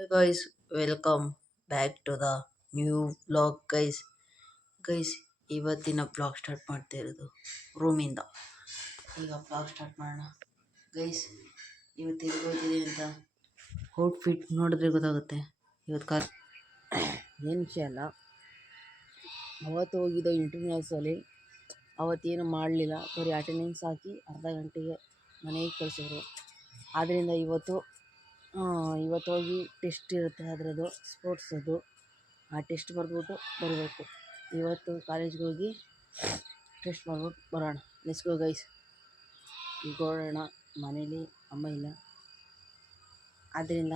Hey guys, welcome back to the new vlog guys ಇವತ್ತಿನ blog start ಮಾಡ್ತಾ ಇರೋದು ರೂಮಿಂದ. ಈಗ ಬ್ಲಾಗ್ ಸ್ಟಾರ್ಟ್ ಮಾಡೋಣ ಗೈಸ್. ಇವತ್ತು ಎಲ್ಲಿಗೆ ಹೋಗ್ತಿದ್ದೀವಿ ಅಂತ ಔಟ್ಫಿಟ್ ನೋಡಿದ್ರೆ ಗೊತ್ತಾಗುತ್ತೆ. ಇವತ್ತು ಏನು ವಿಷಯ ಅಲ್ಲ, ಅವತ್ತು ಹೋಗಿದ್ದ ಇಂಟರ್ವ್ಯೂಸಲ್ಲಿ ಅವತ್ತೇನು ಮಾಡಲಿಲ್ಲ, ಬರೀ ಅಟೆಂಡೆನ್ಸ್ ಹಾಕಿ ಅರ್ಧ ಗಂಟೆಗೆ ಮನೆಗೆ ಕಳಿಸಿದ್ರು. ಆದ್ದರಿಂದ ಇವತ್ತು ಹೋಗಿ ಟೆಸ್ಟ್ ಇರುತ್ತೆ, ಅದರದ್ದು ಸ್ಪೋರ್ಟ್ಸದು. ಆ ಟೆಸ್ಟ್ ಬರೆದ್ಬಿಟ್ಟು ಬರಬೇಕು. ಇವತ್ತು ಕಾಲೇಜ್ಗೆ ಹೋಗಿ ಟೆಸ್ಟ್ ಮಾಡ್ಬಿಟ್ಟು ಬರೋಣ. Let's go guys. ಈಗ ಹೊರಡೋಣ. ಮನೇಲಿ ಅಮ್ಮ ಇಲ್ಲ, ಆದ್ದರಿಂದ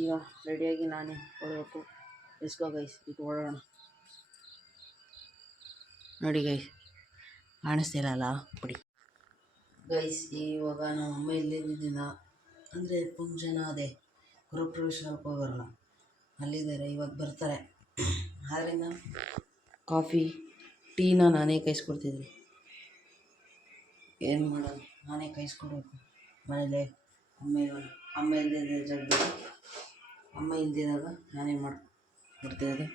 ಈಗ ರೆಡಿಯಾಗಿ ನಾನೇ ಹೊರಡಬೇಕು. ಲೆಟ್ಸ್ ಗೋ ಗೈಸ್, ಈಗ ಹೊರಡೋಣ. ನೋಡಿ ಗೈಸ್, ಕಾಣಿಸ್ತಿಲ್ಲ ಬಿಡಿ ಗೈಸ್. ಇವಾಗ ನಮ್ಮ ಅಮ್ಮ ಇಲ್ಲಿದ್ದಿದ್ದಿನ ಅಂದರೆ ಫಂಕ್ಷನ್ ಅದೇ ಗೃಹಪ್ರವೇಶಕ್ಕೆ ಹೋಗೋರಲ್ಲ, ಅಲ್ಲಿದ್ದಾರೆ. ಇವತ್ತು ಬರ್ತಾರೆ. ಆದ್ದರಿಂದ ಕಾಫಿ ಟೀನ ನಾನೇ ಕಾಯಿಸ್ಕೊಡ್ತಿದ್ದೆ. ಏನು ಮಾಡೋದು, ನಾನೇ ಕಾಯಿಸ್ಕೊಡ್ಬೇಕು. ಮನೇಲೆ ಅಮ್ಮ ಇಲ್ದಿದ್ದಾಗ ನಾನೇ ಮಾಡ್ಕೊಡ್ತಿರೋದು.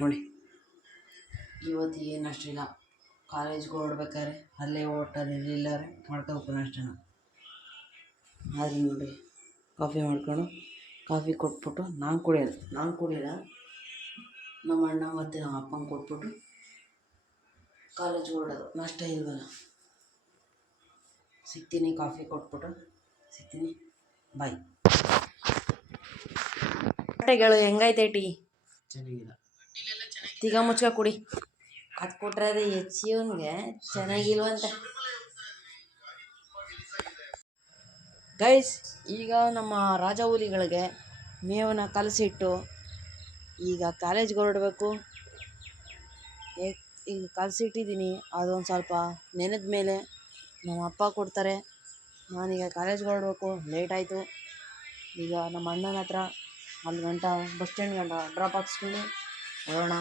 ನೋಡಿ ಇವತ್ತು ಏನು ಅಷ್ಟಿಲ್ಲ. ಕಾಲೇಜ್ಗೆ ಹೊರಡ್ಬೇಕಾದ್ರೆ ಅಲ್ಲೇ ಹೋಟೆಲ್ ಎಲ್ಲಾರೆ ಮಾಡ್ಕೋಬೇಕು ನಾಷ್ಟನ. ಆದರೆ ನೋಡಿ, ಕಾಫಿ ಮಾಡ್ಕೊಂಡು ಕಾಫಿ ಕೊಟ್ಬಿಟ್ಟು ನಾನು ಕುಡಿಯಲ್ಲ, ನಮ್ಮ ಅಣ್ಣ ಮತ್ತು ನಮ್ಮ ಅಪ್ಪಂಗೆ ಕೊಟ್ಬಿಟ್ಟು ಕಾಲೇಜ್ಗೆ ಹೊರಡೋದು. ನಾಷ್ಟ ಇಲ್ವಲ್ಲ, ಸಿಗ್ತೀನಿ. ಕಾಫಿ ಕೊಟ್ಬಿಟ್ಟು ಸಿಗ್ತೀನಿ. ಬಾಯ್. ಬಟ್ಟೆಗಳು ಹೆಂಗೈತೆ ಟೀ? ಚೆನ್ನಾಗಿಲ್ಲ. ತಿಗ ಮುಚ್ಕ ಕುಡಿ. ಅದು ಕೊಟ್ಟರೆ ಅದು ಹೆಚ್ಚಿವನ್ಗೆ ಚೆನ್ನಾಗಿಲ್ವಂತ ಗೈಸ್. ಈಗ ನಮ್ಮ ರಾಜ ಹುಲಿಗಳಿಗೆ ಮೇವನ್ನ ಕಲಸಿಟ್ಟು ಈಗ ಕಾಲೇಜ್ಗೆ ಹೊರಡಬೇಕು. ಈಗ ಕಲಸಿಟ್ಟಿದ್ದೀನಿ, ಅದೊಂದು ಸ್ವಲ್ಪ ನೆನೆದ ಮೇಲೆ ನಮ್ಮ ಅಪ್ಪ ಕೊಡ್ತಾರೆ. ನಾನೀಗ ಕಾಲೇಜ್ಗೆ ಹೊರಡಬೇಕು. ಲೇಟ್ ಆಯಿತು. ಈಗ ನಮ್ಮ ಅಣ್ಣನ ಹತ್ರ ಅಲ್ಲಿ ಗಂಟ ಬಸ್ ಸ್ಟ್ಯಾಂಡ್ ಗಂಟ ಡ್ರಾಪ್ ಹಾಕ್ಸ್ಕೊಂಡು ಹೊರಡೋಣ.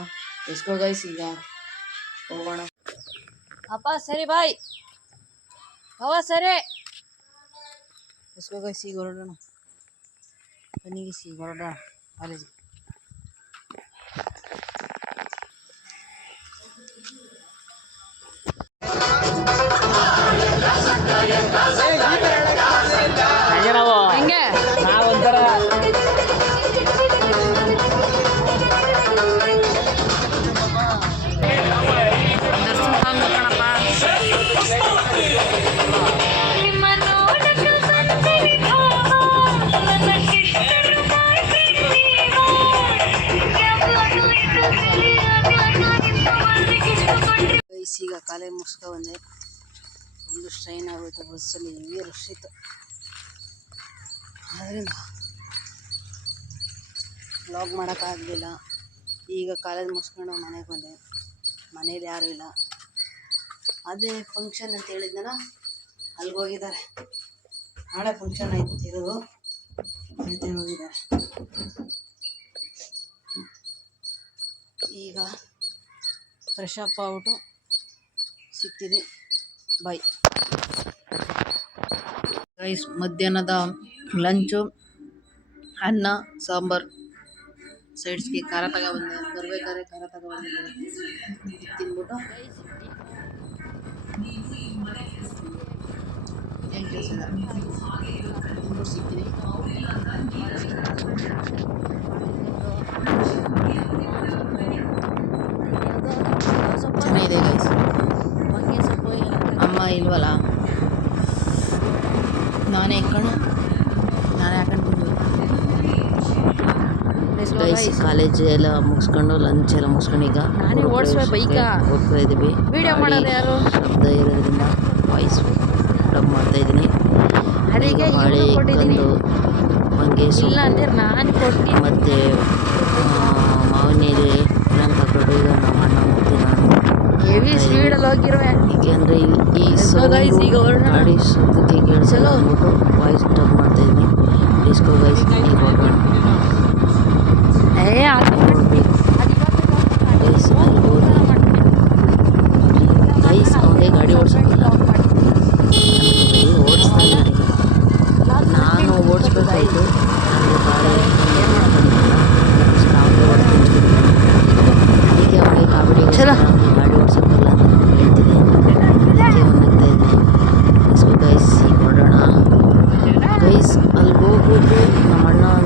ಎಸ್ಕೋ ಗೈಸ್, ಈಗ ಹೋಗೋಣ. ಅಪ್ಪ ಸರಿ ಬಾಯ್. ಸರಿ ಎಸ್ಕೋ ಗೈಸ್, ಈಗ ಹೊರಡೋಣ. ಬನ್ನಿಗೆ ಈಗ ಹೊರಡೋಣ ಕಾಲೇಜ್ಗೆ. ಹಂಗೆ ನಾವೊಂಥರ ಈಗ ಕಾಲೇಜ್ ಮುಗಿಸ್ಕೊ ಬಂದೆ. ಒಂದು ಸ್ಟ್ರೈನ್ ಆಗೋಯ್ತು, ಬಸ್ಸಲ್ಲಿ ಹೆವಿ ರಶ್ ಇತ್ತು. ಆದ್ದರಿಂದ ವ್ಲಾಗ್ ಮಾಡೋಕ್ಕಾಗಲಿಲ್ಲ. ಈಗ ಕಾಲೇಜ್ ಮುಗಿಸ್ಕೊಂಡು ಮನೆಗೆ ಬಂದೆ. ಮನೇಲಿ ಯಾರೂ ಇಲ್ಲ. ಅದೇ ಫಂಕ್ಷನ್ ಅಂತ ಹೇಳಿದ್ನಲ್ಲ, ಅಲ್ಲಿಗೆ ಹೋಗಿದ್ದಾರೆ. ನಾಳೆ ಫಂಕ್ಷನ್ ಇರೋದು, ಜೊತೆ ಹೋಗಿದ್ದಾರೆ. ಈಗ ಫ್ರೆಶ್ ಅಪ್ ಆಗ್ಬಿಟ್ಟು ಸಿಗ್ತೀನಿ. Bye guys. ಮಧ್ಯಾಹ್ನದ ಲಂಚು ಅನ್ನ ಸಾಂಬಾರು, ಸೈಡ್ಸ್ಗೆ ಖಾರ ತಗೊಬಂದೆ. ಬರ್ಬೇಕಾದ್ರೆ ಖಾರ ತಗೊಬಂದಿದ್ದೆ, ತಿಂದ್ಬಿಟ್ಟು ಏನು ಕೆಲಸ ಇಲ್ಲ ತಿಂದ್ಬಿಟ್ಟು ಸಿಗ್ತೀನಿ. ಚೆನ್ನಾಗಿದೆ ಗೈಸ್. ಅಮ್ಮ ಇಲ್ವಲ್ಲ, ನಾನೇ ಹಾಕೊಂಡು ಗೈಸ್. ಕಾಲೇಜ್ ಎಲ್ಲ ಮುಗಿಸ್ಕೊಂಡು ಲಂಚ್ ಎಲ್ಲ ಮುಗಿಸ್ಕೊಂಡು ಈಗ ಹೋಗ್ತಾ ಇದ್ದೀವಿ. ಶಬ್ದ ಇರೋದ್ರಿಂದ ವಾಯ್ಸ್ ಡಬ್ ಮಾಡ್ತಾ ಇದ್ದೀನಿ. ಬಾಳೆ ಕಂದು ಮಂಗೇಶ್ ಮತ್ತು ಮಾವನೇರಿ ಎಲ್ಲ ತಗೊಂಡು ಈಗ ನಮ್ಮ ಅಣ್ಣ ಮತ್ತು ನಾನು ಏಕೆಂದರೆ ಈ ಗಾಡಿ ಶಬ್ದಕ್ಕೆ ಕೇಳಿಸಲ್ಲ ಅಂದ್ಬಿಟ್ಟು ವಾಯ್ಸ್ ಡಬ್ ಮಾಡ್ತಾ ಇದ್ದೀನಿ. ಡಿಸ್ಕೋ ಗೈಸ್, ಈಗ ಹೋಗೋಣ. ಗೈಸ್ ಅವನಿಗೆ ಗಾಡಿ ಓಡಿಸೋದಿಲ್ಲ, ಓಡಿಸ್ತಾ ಇದ್ದೀನಿ. ನಾನು ಓಡಿಸ್ಬೇಕಾಯ್ತು.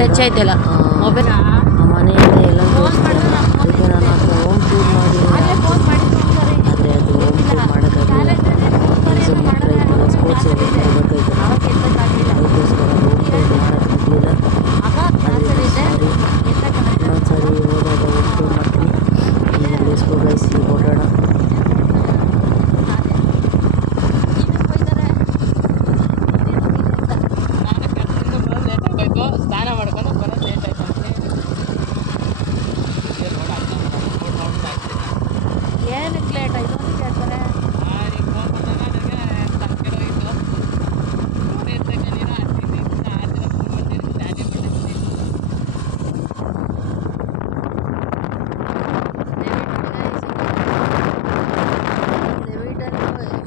ಟಚ್ ಆಯ್ತಲ್ಲ ಮೊಬೈಲ್ ಆ ಮನೆಯಿಂದ ಎಲ್ಲ ತೋರಿಸ್ತೀರಲ್ಲ ಅದಕ್ಕೆ ನಾನು ಅದನ್ನ ಹೋಮ್ ಟೂರ್ ಮಾಡಿ ಆದರೆ ಅದು ಹೋಮ್ ಟೂರ್ ಮಾಡೋಕ್ಕಾಗಲಿಲ್ಲ ಎಕ್ಸಾಮ್ ಹತ್ರ ಇತ್ತಲ್ಲ ಸ್ಪೋರ್ಟ್ಸ್ ಹೋಗ್ಬೇಕಾಯ್ತಲ್ಲ ಅದಕ್ಕೋಸ್ಕರ ಹೋಮ್ ಟೂರ್ ಮಾಡೋಕ್ಕಾಗಲಿಲ್ಲ ಅದರಿಂದ ಸಾರಿ ಇನ್ನೊಂದು ಸಾರಿ ಹೋದಾಗ ಹೋಮ್ ಟೂರ್ ಮಾಡ್ತೀನಿ. ಈಗ ಲೆಟ್ಸ್ ಗೈಸ್ ಈಗ ಹೊರಡೋಣ. ಸ್ನಾನ ಮಾಡ್ಕೊಂಡು ಬರೋದು ಲೇಟ್ ಆಯ್ತು ಏನಕ್ಕೆ ಲೇಟ್ ಆಯ್ತು ಅಂತ ಕೇಳ್ತಾರೆ.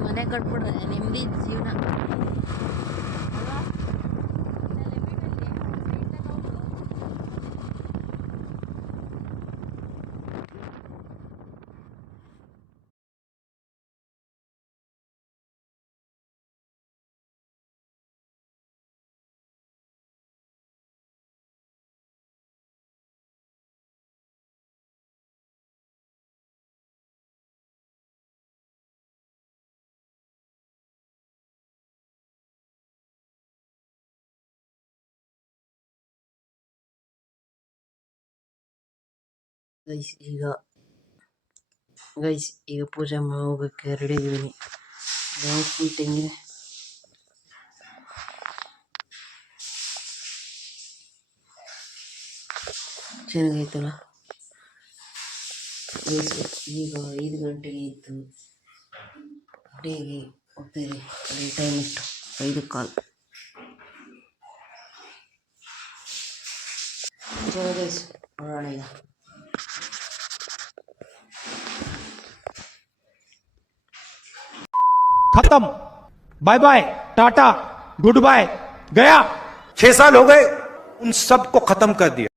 ಮನೆ ಕಟ್ಬಿಡ್ರೆ ನೆಮ್ಮದಿ ಜೀವನ. ಗೈಸ್ ಈಗ ಪೂಜೆ ಹೋಗೋಕ್ಕೆ ರೆಡಿ ಆಗಿದ್ದೀನಿ. ಔಟ್ಫಿಟ್ ಹೆಂಗಿದೆ ಚೆನ್ನಾಗೈತಲ್ಲ ಗೈಸ್. ಈಗ 5 ಗಂಟೆಗೆ ಇತ್ತು ರೆಡಿಯಾಗಿ ಹೋಗ್ತಾಯಿದೆ. ಅದೇ ಟೈಮ್ ಇತ್ತು 5:15. ಚಲೋ ಗೈಸ್ ನೋಡೋಣ ಈಗ. खत्म, bye bye, tata, goodbye, गया। 6 साल हो गए, उन सब को खत्म कर दिया।